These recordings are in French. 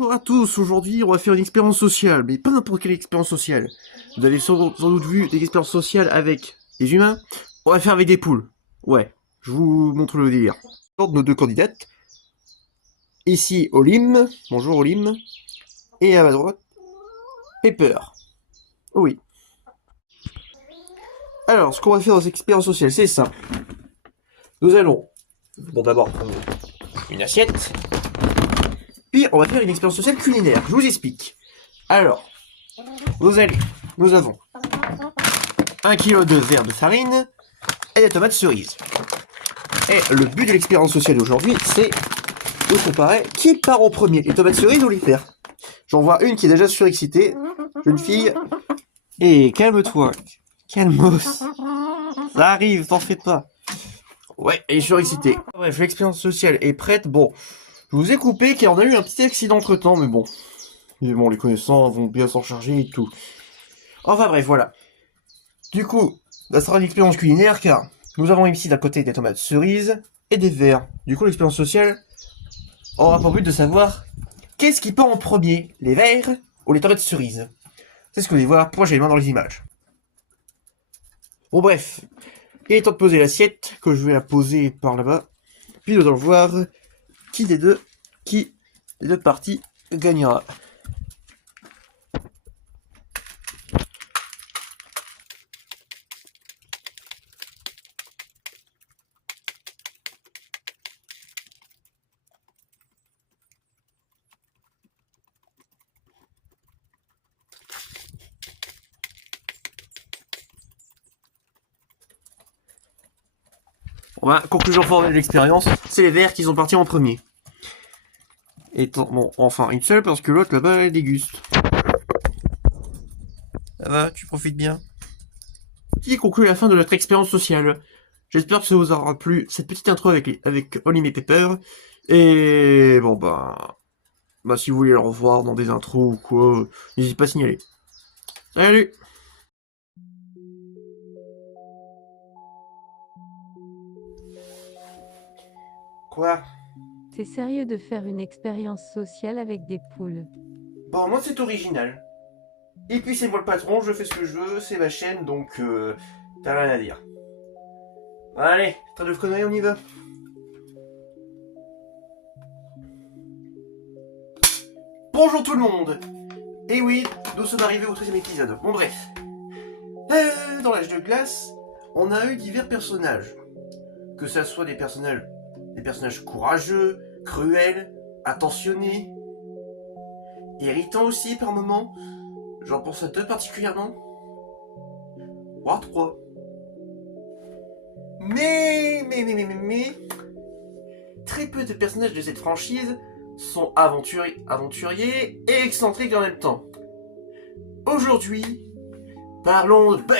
Bonjour à tous, aujourd'hui on va faire une expérience sociale, mais pas n'importe quelle expérience sociale. Vous avez sans doute vu des expériences sociales avec des humains, on va faire avec des poules. Ouais, je vous montre le délire. Nos deux candidates. Ici Olim, bonjour Olim, et à ma droite, Pepper. Oui. Alors, ce qu'on va faire dans cette expérience sociale, c'est simple. Nous allons, bon d'abord prendre une assiette, puis on va faire une expérience sociale culinaire, je vous explique. Alors, nous avons 1 kg de verre de farine et des tomates cerises. Et le but de l'expérience sociale d'aujourd'hui, c'est de comparer qui part en premier, les tomates cerises ou les verres. J'en vois une qui est déjà surexcitée, jeune fille. Et calme-toi, calmos. Ça arrive, t'en fais pas. Ouais, elle est surexcitée. Bref, l'expérience sociale est prête. Bon, je vous ai coupé car on a eu un petit accident entre temps, mais bon. Mais bon, les connaissants vont bien s'en charger et tout. Enfin bref, voilà. Du coup, ça sera une expérience culinaire car nous avons ici d'un côté des tomates cerises et des verres. Du coup, l'expérience sociale aura pour but de savoir qu'est-ce qui part en premier, les verres ou les tomates cerises. C'est ce que vous allez voir, moi j'ai les mains dans les images. Bon bref, il est temps de poser l'assiette, que je vais la poser par là-bas. Puis nous allons voir qui des deux parties gagnera. Voilà, conclusion formelle de l'expérience, c'est les verres qui sont partis en premier. Bon, enfin une seule parce que l'autre là-bas elle déguste. Ça va, tu profites bien. Qui conclut la fin de notre expérience sociale. J'espère que ça vous aura plu, cette petite intro avec Olim et Pepper. Et bon bah si vous voulez le revoir dans des intros ou quoi, n'hésitez pas à signaler. Salut! Quoi? T'es sérieux de faire une expérience sociale avec des poules? Bon, moi c'est original. Et puis c'est moi le patron, je fais ce que je veux, c'est ma chaîne, donc t'as rien à dire. Allez, trêve de conneries, on y va. Bonjour tout le monde. Et oui, nous sommes arrivés au 13e épisode. Bon bref. Dans l'âge de glace, on a eu divers personnages. Que ça soit des personnages courageux, cruels, attentionnés, irritants aussi par moments. J'en pense à 2 particulièrement. Voire 3. Mais, très peu de personnages de cette franchise sont aventuriers et excentriques en même temps. Aujourd'hui, parlons de Buck.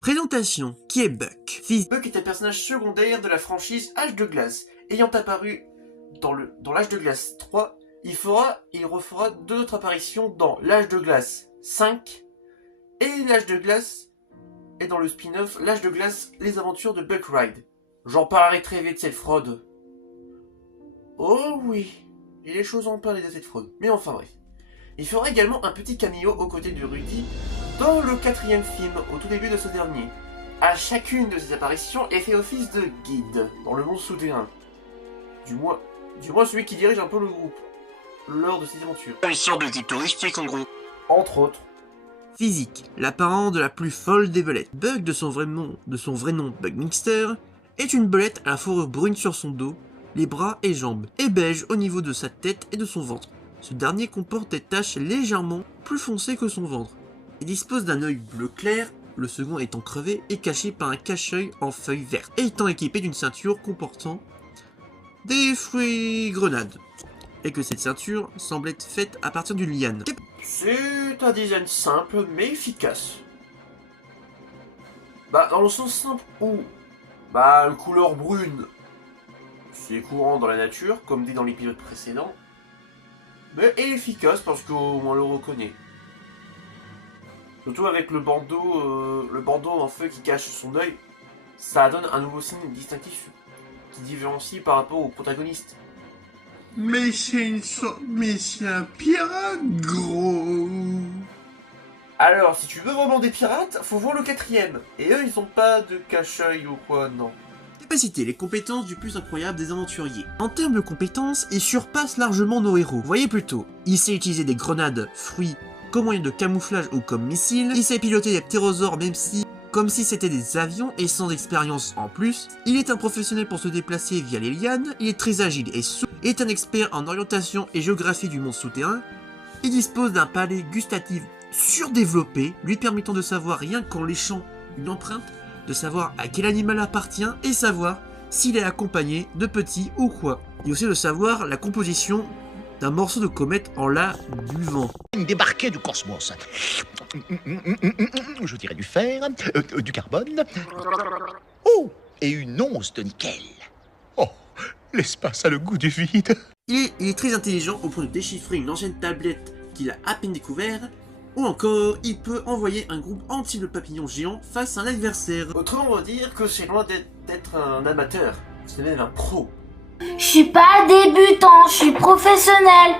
Présentation. Qui est Buck? Buck est un personnage secondaire de la franchise Âge de Glace. Ayant apparu dans l'Âge de Glace 3, il refera 2 autres apparitions dans l'Âge de Glace 5 et l'Âge de Glace et dans le spin-off l'Âge de Glace, les aventures de Buck Ride. J'en parlerai très vite de cette fraude. Oh oui, il est chose à en parler de cette fraude. Mais enfin bref. Il fera également un petit cameo aux côtés de Rudy dans le 4e film, au tout début de ce dernier. À chacune de ces apparitions, elle fait office de guide dans le monde souterrain. Du moins celui qui dirige un peu le groupe, lors de ses aventures. Une sorte de type touristique en gros. Entre autres. Physique, l'apparence de la plus folle des belettes. Bug de son vrai nom Bugminster, est une belette à la fourrure brune sur son dos, les bras et jambes, et beige au niveau de sa tête et de son ventre. Ce dernier comporte des taches légèrement plus foncées que son ventre. Il dispose d'un œil bleu clair, le second étant crevé et caché par un cache-œil en feuilles vertes, et étant équipé d'une ceinture comportant des fruits grenades, et que cette ceinture semble être faite à partir d'une liane. C'est un design simple mais efficace. Dans le sens simple où, une couleur brune, c'est courant dans la nature, comme dit dans l'épisode précédent, mais efficace parce qu'on le reconnaît. Surtout avec le bandeau en feu qui cache son œil, ça donne un nouveau signe distinctif qui différencie par rapport au protagoniste. Mais c'est un pirate, gros. Alors, si tu veux vraiment des pirates, faut voir le 4ème. Et eux, ils ont pas de cache-œil ou quoi, non. Capacité, les compétences du plus incroyable des aventuriers. En termes de compétences, il surpasse largement nos héros. Voyez plutôt, il sait utiliser des grenades, fruits, comme moyen de camouflage ou comme missile. Il sait piloter des ptérosaures comme si c'était des avions et sans expérience en plus. Il est un professionnel pour se déplacer via les lianes. Il est très agile et souple. Il est un expert en orientation et géographie du monde souterrain. Il dispose d'un palais gustatif surdéveloppé, lui permettant de savoir rien qu'en léchant une empreinte, de savoir à quel animal appartient et savoir s'il est accompagné de petits ou quoi. Et aussi de savoir la composition d'un morceau de comète en la buvant. Débarqué du cosmos. Je dirais du fer, du carbone. Oh, et une once de nickel. Oh, l'espace a le goût du vide. Il est très intelligent au point de déchiffrer une ancienne tablette qu'il a à peine découvert, ou encore il peut envoyer un groupe entier de papillons géants face à un adversaire. Autrement, on va dire que c'est loin d'être un amateur, c'est même un pro. Je suis pas débutant, je suis professionnel.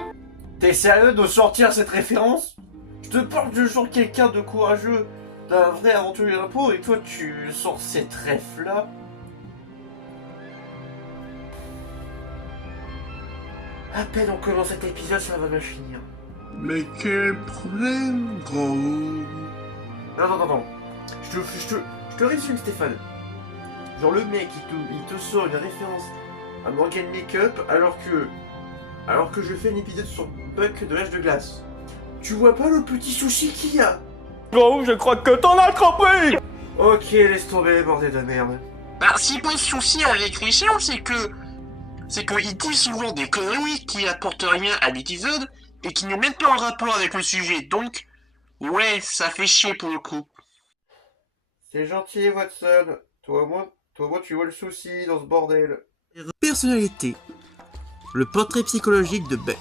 T'es sérieux de sortir cette référence? Je te parle de genre quelqu'un de courageux, d'un vrai aventurier d'impôt, et toi tu sors cette ref là. À peine on commence cet épisode, ça va bien finir. Mais quel problème, gros? Non. Je te résume, Stéphane. Genre le mec, il te sort une référence à Morgan Makeup alors que je fais un épisode sur Buck de l'âge de glace. Tu vois pas le petit souci qu'il y a? Gros, je crois que t'en as compris. Ok, laisse tomber, bordel de merde. Si pas de souci en l'écrition, c'est qu'il dit souvent des conneries qui apportent rien à l'épisode et qui n'ont même pas un rapport avec le sujet, donc, ouais, ça fait chier pour le coup. C'est gentil, Watson. Toi, moi, tu vois le souci dans ce bordel. Personnalité. Le portrait psychologique de Buck.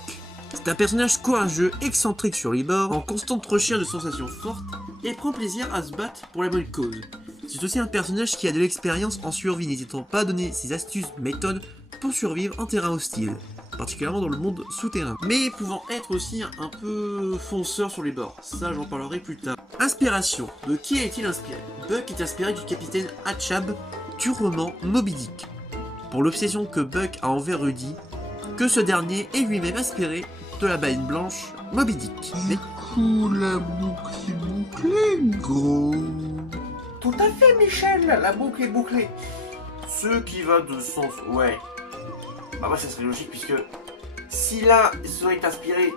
C'est un personnage courageux, excentrique sur les bords, en constante recherche de sensations fortes, et prend plaisir à se battre pour la bonne cause. C'est aussi un personnage qui a de l'expérience en survie, n'hésitant pas à donner ses astuces, méthodes pour survivre en terrain hostile, particulièrement dans le monde souterrain, mais pouvant être aussi un peu fonceur sur les bords, ça j'en parlerai plus tard. Inspiration. De qui est-il inspiré? Buck est inspiré du capitaine Hatchab du roman Moby Dick, pour l'obsession que Buck a envers Rudy, que ce dernier est lui-même inspiré de la baleine blanche Moby Dick. Du coup, la boucle est bouclée, gros. Tout à fait, Michel, la boucle est bouclée. Ce qui va de sens, ouais. Ça serait logique puisque si l'un serait inspiré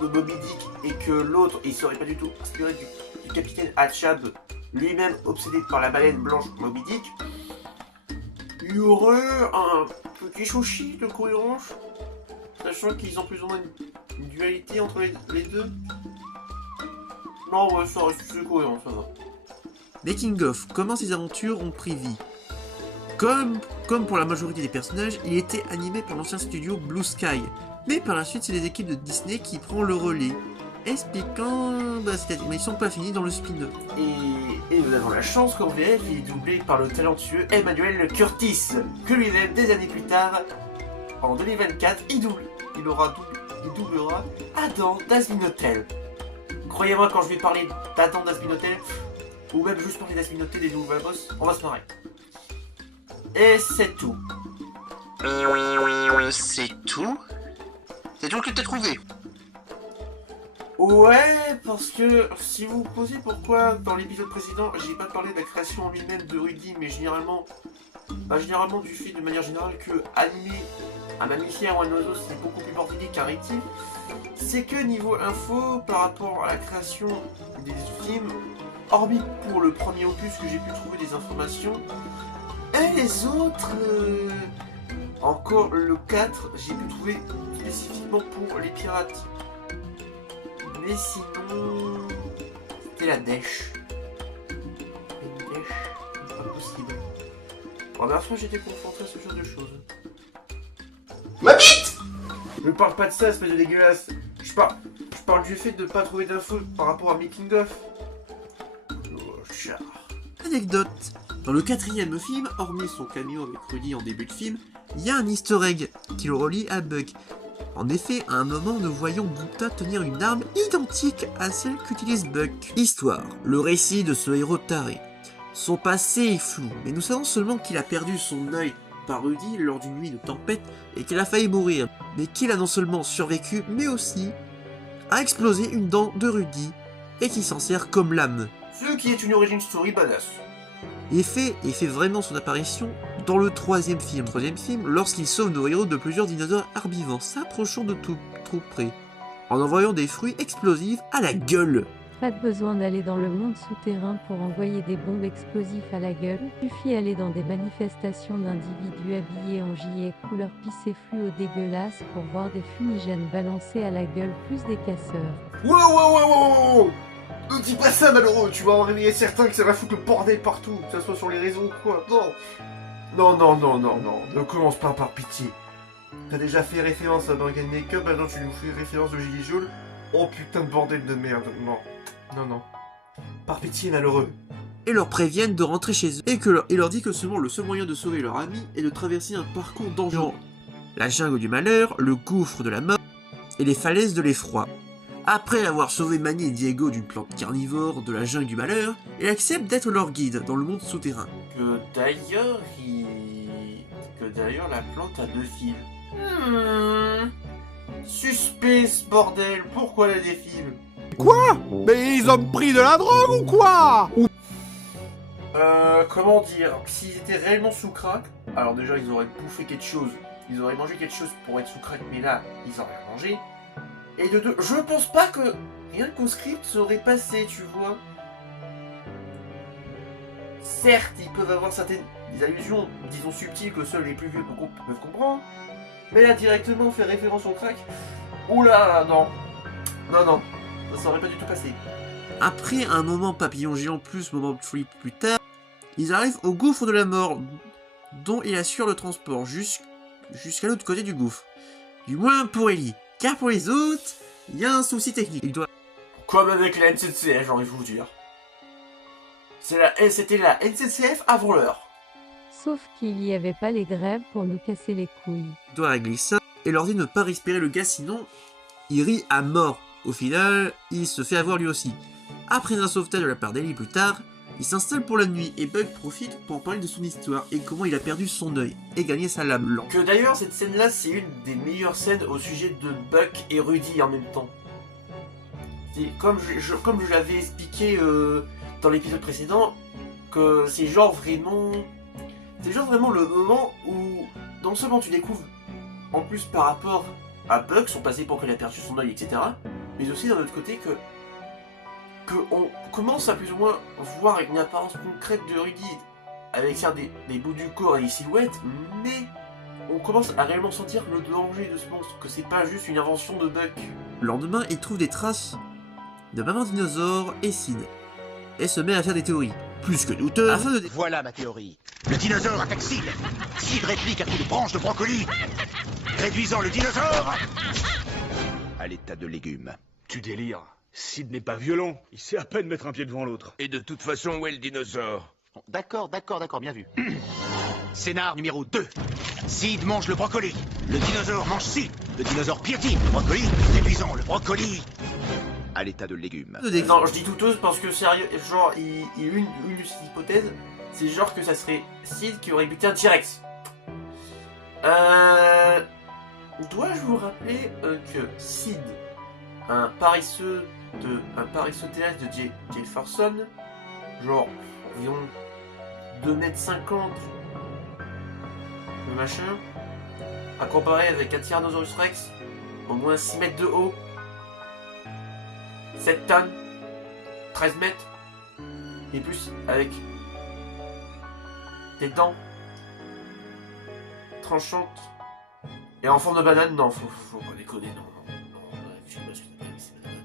de Moby Dick et que l'autre il serait pas du tout inspiré du capitaine Hatchab, lui-même obsédé par la baleine blanche Moby Dick, il y aurait un petit chouchi de cohérence, sachant qu'ils ont plus ou moins une dualité entre les deux. Non, ouais, ça reste cohérent, ça va. Making of, comment ces aventures ont pris vie. Comme pour la majorité des personnages, il était animé par l'ancien studio Blue Sky, mais par la suite c'est les équipes de Disney qui prennent le relais, expliquant c'est-à-dire mais ils sont pas finis dans le spin-off. Et nous avons la chance qu'en VF il est doublé par le talentueux Emmanuel Curtis, que lui-même des années plus tard, en 2024, il doublera Adam d'Azmin Hotel. Croyez-moi, quand je vais parler d'Adam d'Azmin Hotel, ou même juste parler d'Azmin Hotel des nouveaux boss, on va se marrer. Et c'est tout. C'est tout? C'est tout que t'as trouvé? Ouais, parce que si vous vous posez pourquoi dans l'épisode précédent j'ai pas parlé de la création en lui-même de Rudy, mais généralement du fait de manière générale que animer un mammifère ou un oiseau c'est beaucoup plus bordélique qu'un reptile, c'est que niveau info par rapport à la création des films, hormis pour le premier opus que j'ai pu trouver des informations, et les autres, Encore le 4, j'ai pu trouver spécifiquement pour les pirates. Mais sinon... C'était la dèche. Une dèche, c'est pas possible. En dernière fois, j'étais confronté à ce genre de choses. Ma bite! Je parle pas de ça, espèce de dégueulasse. Je parle du fait de pas trouver d'infos par rapport à Making of. Anecdote. Dans le 4e film, hormis son cameo avec Rudy en début de film, il y a un easter egg qui le relie à Buck. En effet, à un moment, nous voyons Bounta tenir une arme identique à celle qu'utilise Buck. Histoire. Le récit de ce héros taré. Son passé est flou, mais nous savons seulement qu'il a perdu son œil par Rudy lors d'une nuit de tempête et qu'il a failli mourir, mais qu'il a non seulement survécu, mais aussi a explosé une dent de Rudy et qui s'en sert comme lame. Ce qui est une origin story badass. Et fait vraiment son apparition dans le 3e film. Lorsqu'il sauve nos héros de plusieurs dinosaures herbivores, s'approchant de tout près, en envoyant des fruits explosifs à la gueule. Pas de besoin d'aller dans le monde souterrain pour envoyer des bombes explosives à la gueule. Suffit aller dans des manifestations d'individus habillés en gilet couleur pissé fluo dégueulasse pour voir des fumigènes balancés à la gueule plus des casseurs. Wow. Ne dis pas ça, malheureux, tu vas en réveiller certains que ça va foutre le bordel partout, que ça soit sur les réseaux ou quoi. Non, ne commence pas par pitié. T'as déjà fait référence à Burger Makeup, maintenant tu nous fais référence au gilet jaune. Oh putain de bordel de merde, non. Par pitié, malheureux. Et leur préviennent de rentrer chez eux, et leur dit que seulement le seul moyen de sauver leur ami est de traverser un parcours dangereux. La jungle du malheur, le gouffre de la mort, et les falaises de l'effroi. Après avoir sauvé Manny et Diego d'une plante carnivore de la jungle du malheur, il accepte d'être leur guide dans le monde souterrain. Que d'ailleurs la plante a 2 fils. Suspect ce bordel, pourquoi elle a des fils? Quoi? Mais ils ont pris de la drogue ou quoi? Comment dire? S'ils étaient réellement sous crack, alors déjà ils auraient bouffé quelque chose, ils auraient mangé quelque chose pour être sous crack, mais là, ils auraient rien mangé. Et de deux, je pense pas que rien qu'au script serait passé, tu vois. Certes, ils peuvent avoir certaines allusions, disons subtiles, que seuls les plus vieux peuvent comprendre, mais là, directement, faire référence au crack, oula, non, ça aurait pas du tout passé. Après un moment papillon géant plus moment trip plus tard, ils arrivent au gouffre de la mort, dont il assure le transport jusqu'à l'autre côté du gouffre. Du moins pour Ellie. Car pour les autres, il y a un souci technique. Comme avec la NCCF, j'ai envie de vous dire. C'était la NCCF avant l'heure. Sauf qu'il n'y avait pas les grèves pour nous casser les couilles. Il doit régler ça et leur dit de ne pas respirer le gaz, sinon il rit à mort. Au final, il se fait avoir lui aussi. Après un sauvetage de la part d'Ellie plus tard, il s'installe pour la nuit et Buck profite pour parler de son histoire et comment il a perdu son œil et gagné sa lame blanche. Que d'ailleurs, cette scène-là, c'est une des meilleures scènes au sujet de Buck et Rudy en même temps. Comme je l'avais expliqué dans l'épisode précédent, que c'est genre vraiment le moment où non seulement tu découvres, en plus par rapport à Buck, son passé pour qu'il a perdu son œil, etc., mais aussi d'un autre côté que on commence à plus ou moins voir une apparence concrète de Rudy avec des bouts du corps et des silhouettes, mais on commence à réellement sentir le danger de ce monstre, que c'est pas juste une invention de Buck. Le lendemain, il trouve des traces de maman dinosaure et Sid, et se met à faire des théories, plus que douteuses, afin de... Voilà ma théorie. Le dinosaure attaque Sid. Sid réplique à coups de branches de brocoli, réduisant le dinosaure à l'état de légumes. Tu délires. Sid n'est pas violent. Il sait à peine mettre un pied devant l'autre. Et de toute façon, où est le dinosaure? D'accord, bien vu. Scénar numéro 2. Sid mange le brocoli. Le dinosaure mange Sid. Le dinosaure piétine le brocoli, réduisant le brocoli à l'état de légumes. Non, je dis douteuse parce que sérieux, genre, une de ces hypothèses, c'est genre que ça serait Sid qui aurait buté un T-Rex. Dois-je vous rappeler que Sid, un paresseux terrestre de Jefferson, genre environ 2,50 m, le machin, à comparer avec un Tyrannosaurus Rex, au moins 6 mètres de haut, 7 tonnes, 13 mètres, et plus avec des dents tranchantes Et en forme de banane, non, faut pas déconner, non. Je sais pas ce que c'est banane.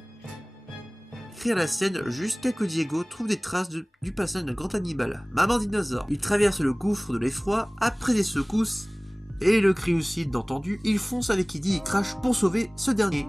Écrit à la scène, jusqu'à que Diego trouve des traces du passage d'un grand animal, maman dinosaure. Il traverse le gouffre de l'effroi après des secousses, et le cri aussi d'entendu, il fonce avec Eddie et Crash pour sauver ce dernier,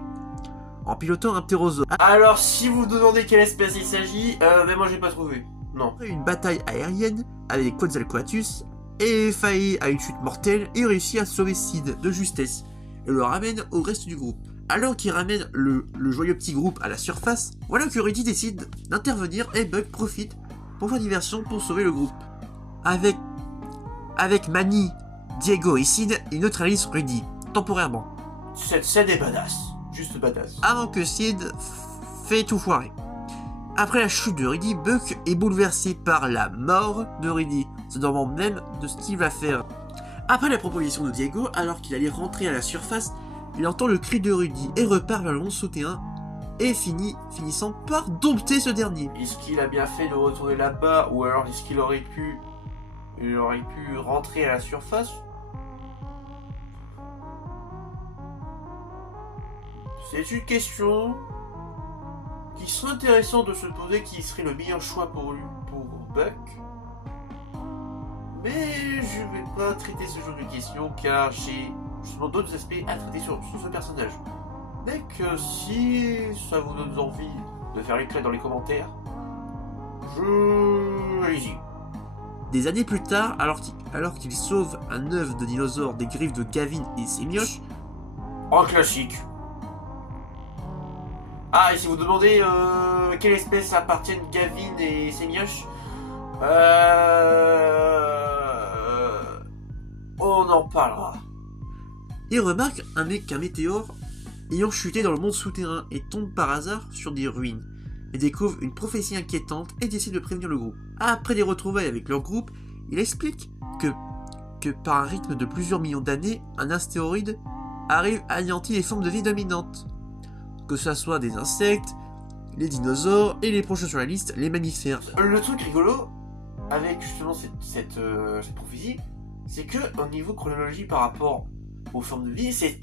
en pilotant un ptérosaure. Alors, si vous vous demandez quelle espèce il s'agit, mais moi j'ai pas trouvé. Non. Après une bataille aérienne avec Quetzalcoatlus, et failli à une chute mortelle, il réussit à sauver Sid de justesse et le ramène au reste du groupe. Alors qu'il ramène le joyeux petit groupe à la surface, voilà que Rudy décide d'intervenir et Buck profite pour faire diversion pour sauver le groupe. Avec Manny, Diego et Sid, il neutralise Rudy, temporairement. Cette scène est badass, juste badass. Avant que Sid fait tout foirer. Après la chute de Rudy, Buck est bouleversé par la mort de Rudy, se demandant même de ce qu'il va faire. Après la proposition de Diego, alors qu'il allait rentrer à la surface, il entend le cri de Rudy et repart vers le monde souterrain et finissant par dompter ce dernier. Est-ce qu'il a bien fait de retourner là-bas ou alors est-ce qu'il aurait pu rentrer à la surface? C'est une question qui serait intéressant de se poser, qui serait le meilleur choix pour lui, pour Buck. Mais je vais pas traiter ce genre de questions car j'ai justement d'autres aspects à traiter sur ce personnage. Mais que si ça vous donne envie de faire l'éclat dans les commentaires, allez-y. Des années plus tard, alors qu'il sauve un œuf de dinosaure des griffes de Gavin et ses mioches, en classique. Ah, et si vous demandez quelle espèce appartiennent Gavin et ses mioches, on en parlera. Il remarque qu'un météore ayant chuté dans le monde souterrain et tombe par hasard sur des ruines, et découvre une prophétie inquiétante et décide de prévenir le groupe. Après des retrouvailles avec leur groupe, il explique que par un rythme de plusieurs millions d'années, un astéroïde arrive à anéantir les formes de vie dominantes. Que ce soit des insectes, les dinosaures et les prochains sur la liste, les mammifères. Le truc rigolo avec justement cette prophétie, c'est que au niveau chronologie par rapport aux formes de vie, c'est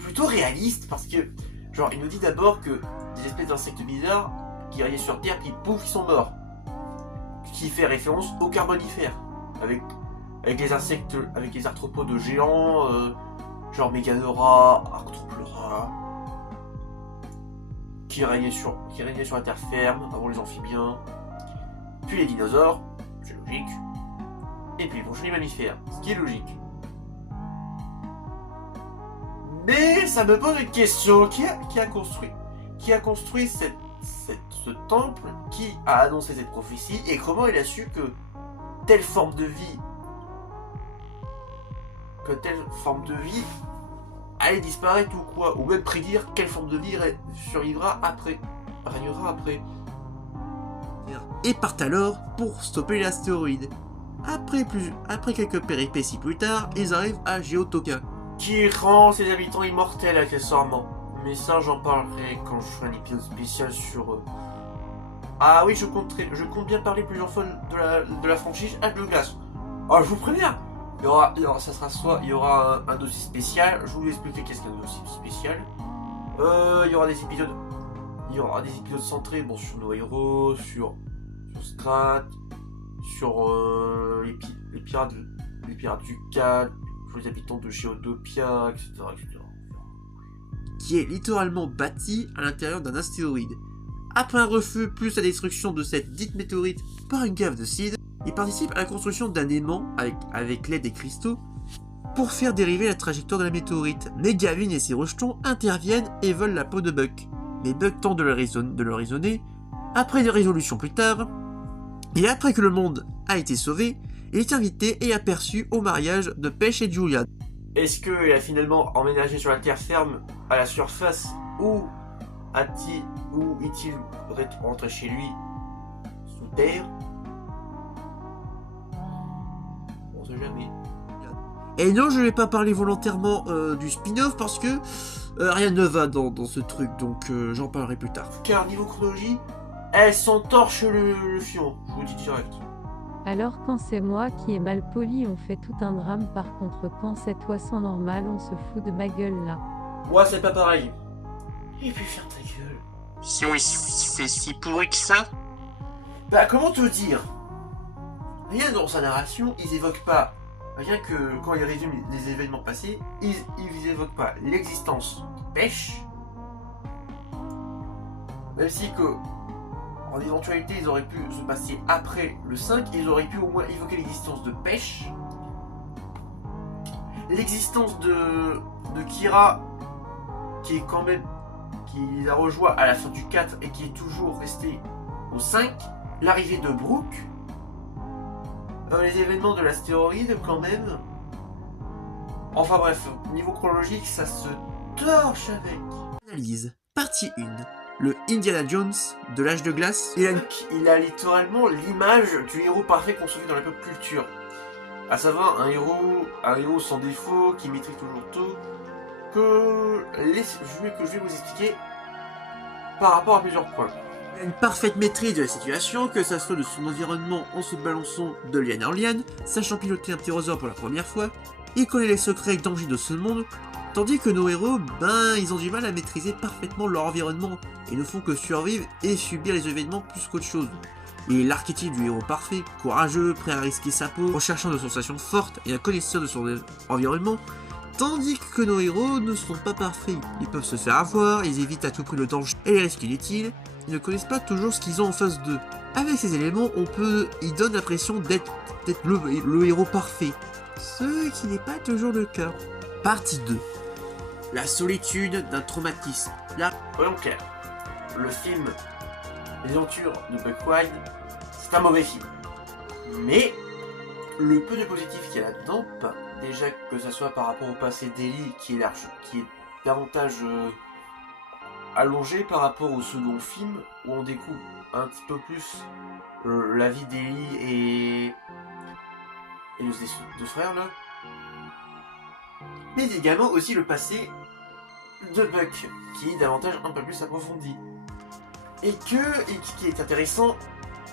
plutôt réaliste parce que genre il nous dit d'abord que des espèces d'insectes bizarres qui arrivent sur Terre puis pouf ils sont morts. Ce qui fait référence aux carbonifères avec les insectes, avec les arthropodes géants, genre Meganora, Arthroplura, qui régnaient sur la terre ferme avant les amphibiens, puis les dinosaures, c'est logique, et puis les mammifères, ce qui est logique. Mais ça me pose une question, qui a construit ce temple, qui a annoncé cette prophétie, et comment il a su que telle forme de vie allait disparaître ou quoi, ou même prédire quelle forme de vie régnera après. Et partent alors pour stopper l'astéroïde. Après quelques péripéties plus tard, ils arrivent à Geotoka, qui rend ses habitants immortels accessoirement. Mais ça j'en parlerai quand je ferai un épisode spécial sur eux. Ah oui, je compte bien parler plusieurs fois de la franchise Age de Glace. Ah, je vous préviens, il y aura un dossier spécial, je vais vous expliquer qu'est-ce qu'un dossier spécial. Il y aura des épisodes centrés sur nos héros, sur Strat, sur les pirates du Cal, sur les habitants de Geotopia, etc. Qui est littéralement bâti à l'intérieur d'un astéroïde. Après un refus plus la destruction de cette dite météorite par une gaffe de Sid, il participe à la construction d'un aimant avec l'aide des cristaux pour faire dériver la trajectoire de la météorite. Mais Gavin et ses rejetons interviennent et volent la peau de Buck. Mais Buck tente de le raisonner. Après des résolutions plus tard, et après que le monde a été sauvé, il est invité et aperçu au mariage de Pêche et Julia. Est-ce qu'il a finalement emménagé sur la terre ferme à la surface ou est-il rentré chez lui sous terre? On sait jamais. Et non, je ne vais pas parler volontairement du spin-off parce que rien ne va dans ce truc, donc j'en parlerai plus tard. Car niveau chronologie, elle s'entorche le fion, je vous dis direct. Alors quand c'est moi qui est mal poli, on fait tout un drame. Par contre quand c'est toi sans normal, on se fout de ma gueule là. Moi, c'est pas pareil. Et puis faire ta gueule. Si oui, c'est si pourri que ça. Bah, comment te dire? Rien dans sa narration, ils évoquent pas, rien que quand ils résument les événements passés, ils évoquent pas l'existence de pêche. Même si que, en éventualité, ils auraient pu se passer après le 5, ils auraient pu au moins évoquer l'existence de pêche. L'existence de Kira, qui est quand même, qui les a rejoints à la fin du 4 et qui est toujours resté au 5. L'arrivée de Brooke, les événements de l'astéroïde quand même. Enfin bref, niveau chronologique, ça se torche avec. Analyse, partie 1. Le Indiana Jones de l'âge de glace. Il a littéralement l'image du héros parfait conçu dans la pop culture. À savoir un héros sans défaut, qui maîtrise toujours tout, que je vais vous expliquer par rapport à plusieurs points. Il a une parfaite maîtrise de la situation, que ça soit de son environnement en se balançant de liane en liane, sachant piloter un ptérosaure pour la première fois, il connaît les secrets et dangers de ce monde, tandis que nos héros, ils ont du mal à maîtriser parfaitement leur environnement, et ne font que survivre et subir les événements plus qu'autre chose. Il est l'archétype du héros parfait, courageux, prêt à risquer sa peau, recherchant de sensations fortes et un connaisseur de son environnement, tandis que nos héros ne sont pas parfaits. Ils peuvent se faire avoir, ils évitent à tout prix le danger et les risques inutiles, ils ne connaissent pas toujours ce qu'ils ont en face d'eux. Avec ces éléments, ils donnent l'impression d'être le héros parfait, ce qui n'est pas toujours le cas. Partie 2. La solitude d'un traumatisme. Là, voyons clair. Le film Les Aventures de Buck Wild, c'est un mauvais film. Mais le peu de positif qu'il y a là-dedans, déjà que ce soit par rapport au passé d'Ellie qui est davantage allongé par rapport au second film où on découvre un petit peu plus la vie d'Ellie et de ses deux frères là, mais également aussi le passé de Buck qui est davantage un peu plus approfondi et qui est intéressant,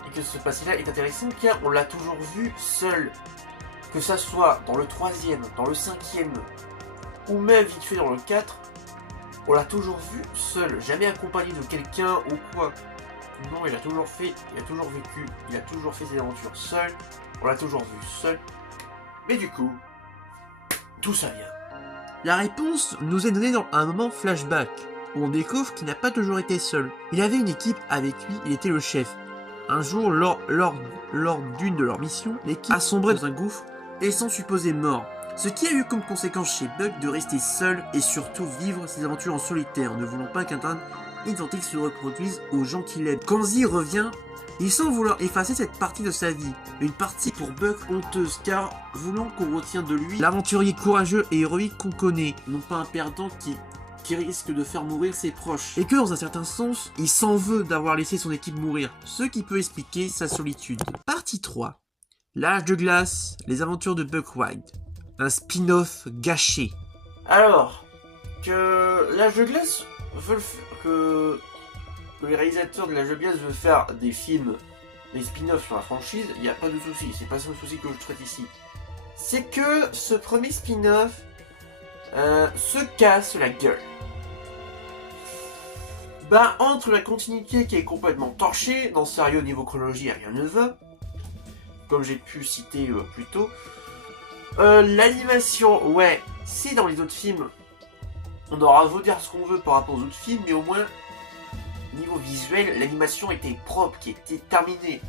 et que ce passé là est intéressant car on l'a toujours vu seul, que ça soit dans le 3e, dans le 5e ou même vite fait dans le 4. On l'a toujours vu seul, jamais accompagné de quelqu'un ou quoi. Non, il a toujours vécu, il a toujours fait ses aventures seul, on l'a toujours vu seul. Mais du coup, d'où ça vient? La réponse nous est donnée dans un moment flashback, où on découvre qu'il n'a pas toujours été seul. Il avait une équipe avec lui, il était le chef. Un jour, lors d'une de leurs missions, l'équipe a sombré dans un gouffre et s'en supposé mort. Ce qui a eu comme conséquence chez Buck de rester seul et surtout vivre ses aventures en solitaire, ne voulant pas qu'un drame identique se reproduise aux gens qu'il aime. Quand Zee revient, il semble vouloir effacer cette partie de sa vie, une partie pour Buck honteuse, car voulant qu'on retienne de lui l'aventurier courageux et héroïque qu'on connaît, non pas un perdant qui risque de faire mourir ses proches. Et que dans un certain sens, il s'en veut d'avoir laissé son équipe mourir, ce qui peut expliquer sa solitude. Partie 3. L'âge de glace, les aventures de Buck Wild. Un spin-off gâché. Alors, que l'âge de glace que les réalisateurs de l'âge de glace veulent faire des films, des spin-offs sur la franchise, il n'y a pas de souci, c'est pas ça le souci que je traite ici. C'est que ce premier spin-off se casse la gueule. Entre la continuité qui est complètement torchée, dans sérieux niveau chronologie rien ne va, comme j'ai pu citer plus tôt. L'animation, ouais, si dans les autres films, on aura beau dire ce qu'on veut par rapport aux autres films, mais au moins, niveau visuel, l'animation était propre, qui était terminée,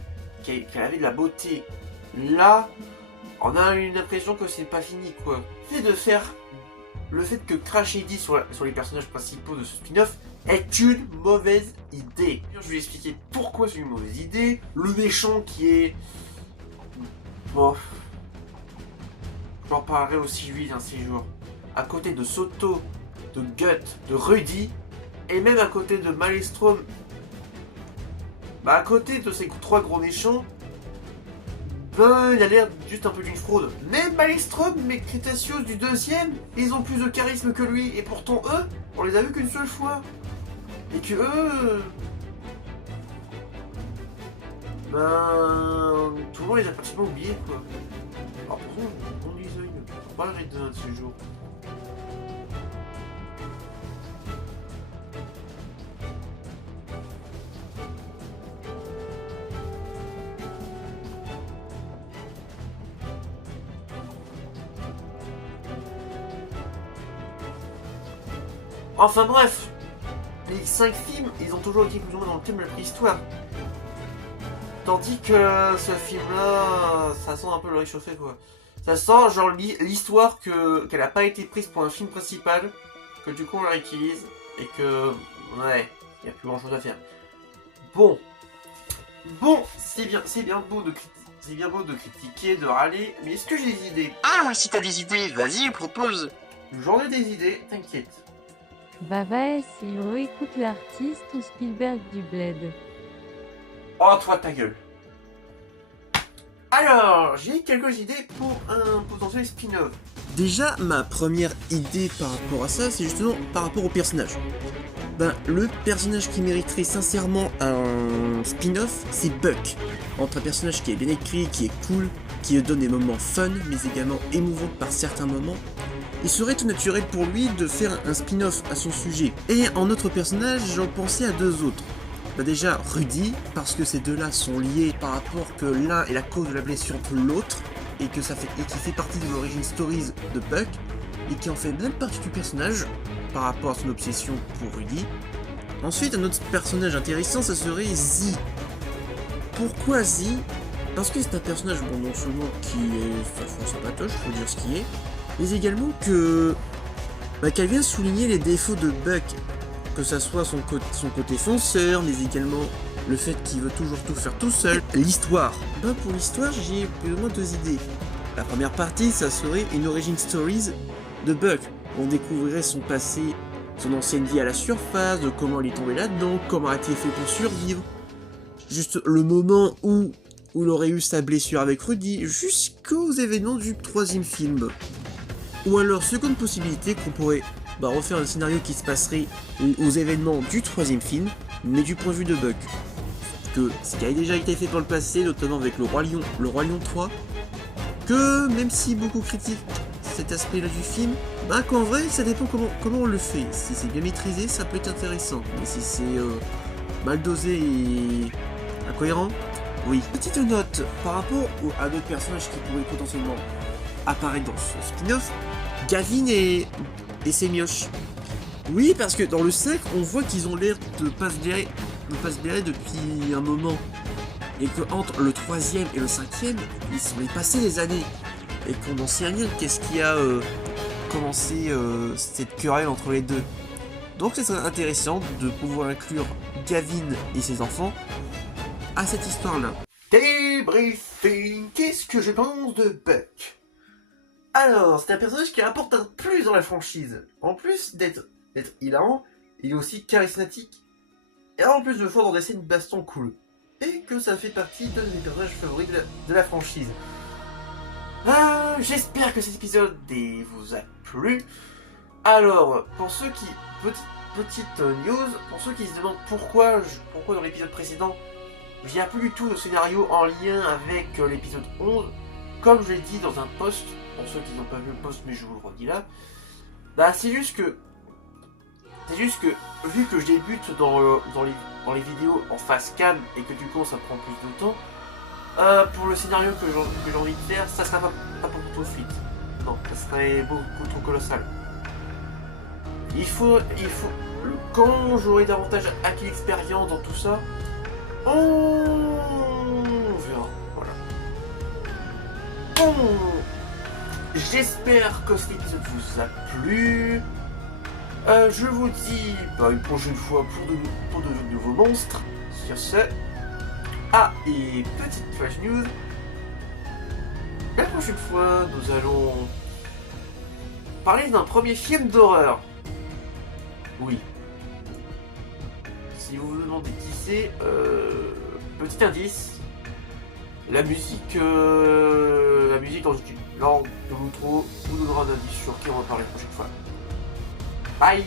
qu'elle avait de la beauté. Là, on a une impression que c'est pas fini, quoi. Le fait que Crash Eddy sur les personnages principaux de ce spin-off est une mauvaise idée. Je vais expliquer pourquoi c'est une mauvaise idée. Le méchant qui est... Bon... J'en parlerai aussi lui d'un séjour. À côté de Soto, de Gut, de Rudy, et même à côté de Maelstrom. À côté de ces trois gros méchants, il a l'air juste un peu d'une fraude. Même Maelstrom, mais Cretaceous du 2e, ils ont plus de charisme que lui, et pourtant eux, on les a vus qu'une seule fois. Et que eux... ben... tout le monde les a pratiquement oubliés, quoi. Alors pour contre, on les a eu. On parlerait d'un de ces jours. Enfin bref, les 5 films, ils ont toujours été plus ou moins dans le thème de la préhistoire. Tandis que ce film-là, ça sent un peu le réchauffé, quoi. Ça sent genre l'histoire qu'elle a pas été prise pour un film principal, que du coup on la réutilise, et que... ouais, il n'y a plus grand chose à faire. Bon, c'est bien beau de critiquer, de râler, mais est-ce que j'ai des idées? Ah oui, si t'as des idées, vas-y, propose. J'en ai des idées, t'inquiète. Bah va, si on écoute l'artiste ou Spielberg du Bled. Oh, toi, ta gueule. Alors, j'ai quelques idées pour un potentiel spin-off. Déjà, ma première idée par rapport à ça, c'est justement par rapport au personnage. Ben, le personnage qui mériterait sincèrement un spin-off, c'est Buck. Entre un personnage qui est bien écrit, qui est cool, qui donne des moments fun, mais également émouvants par certains moments, il serait tout naturel pour lui de faire un spin-off à son sujet. Et en autre personnage, j'en pensais à 2 autres. Bah déjà Rudy, parce que ces deux-là sont liés par rapport que l'un est la cause de la blessure de l'autre, et qui fait partie de l'origin stories de Buck, et qui en fait même partie du personnage, par rapport à son obsession pour Rudy. Ensuite, un autre personnage intéressant, ça serait Z. Pourquoi Z? Parce que c'est un personnage, bon, non seulement qui est sympatoche, faut dire ce qui est, mais également qu'elle vient souligner les défauts de Buck, que ça soit son côté fonceur, mais également le fait qu'il veut toujours tout faire tout seul. L'histoire. Ben pour l'histoire, j'ai plus ou moins 2 idées. La première partie, ça serait une origin stories de Buck. On découvrirait son passé, son ancienne vie à la surface, de comment il est tombé là-dedans, comment a-t-il fait pour survivre. Juste le moment où il aurait eu sa blessure avec Rudy, jusqu'aux événements du 3e film. Ou alors, seconde possibilité, qu'on pourrait refaire un scénario qui se passerait aux événements du 3e film, mais du point de vue de Buck. Que ce qui a déjà été fait par le passé, notamment avec le Roi Lion 3, que même si beaucoup critiquent cet aspect-là du film, qu'en vrai, ça dépend comment on le fait. Si c'est bien maîtrisé, ça peut être intéressant, mais si c'est mal dosé et incohérent, oui. Petite note, par rapport à d'autres personnages qui pourraient potentiellement apparaître dans ce spin-off, Gavin et Semioche. Oui, parce que dans le 5, on voit qu'ils ont l'air de pas se blairer depuis un moment. Et que entre le 3e et le 5e, ils sont passés des années. Et qu'on n'en sait rien qu'est-ce qui a commencé cette querelle entre les deux. Donc c'est intéressant de pouvoir inclure Gavin et ses enfants à cette histoire-là. Débriefing, qu'est-ce que je pense de Buck? Alors, c'est un personnage qui apporte un plus dans la franchise. En plus d'être hilarant, il est aussi charismatique. Et en plus de fort dans des scènes baston cool. Et que ça fait partie de mes personnages favoris de la franchise. J'espère que cet épisode vous a plu. Alors, pour ceux qui... Petite news, pour ceux qui se demandent pourquoi dans l'épisode précédent, il n'y a plus du tout de scénario en lien avec l'épisode 11. Comme je l'ai dit dans un post, pour ceux qui n'ont pas vu le post mais je vous le redis là, c'est juste que vu que je débute dans les vidéos en face cam et que du coup ça prend plus de temps, pour le scénario que j'ai envie de faire, ça sera pas beaucoup trop vite. Non, ça serait beaucoup trop colossal. Il faut quand j'aurai davantage acquis l'expérience dans tout ça, on verra. Voilà. Bon, j'espère que cet épisode vous a plu. Je vous dis une prochaine fois pour de nouveaux monstres. Sur ce. Et petite flash news. La prochaine fois, nous allons parler d'un premier film d'horreur. Oui. Si vous vous demandez qui c'est, petit indice. La musique dans l'ordre de l'outro vous donnera un indice sur qui on va parler la prochaine fois. Bye.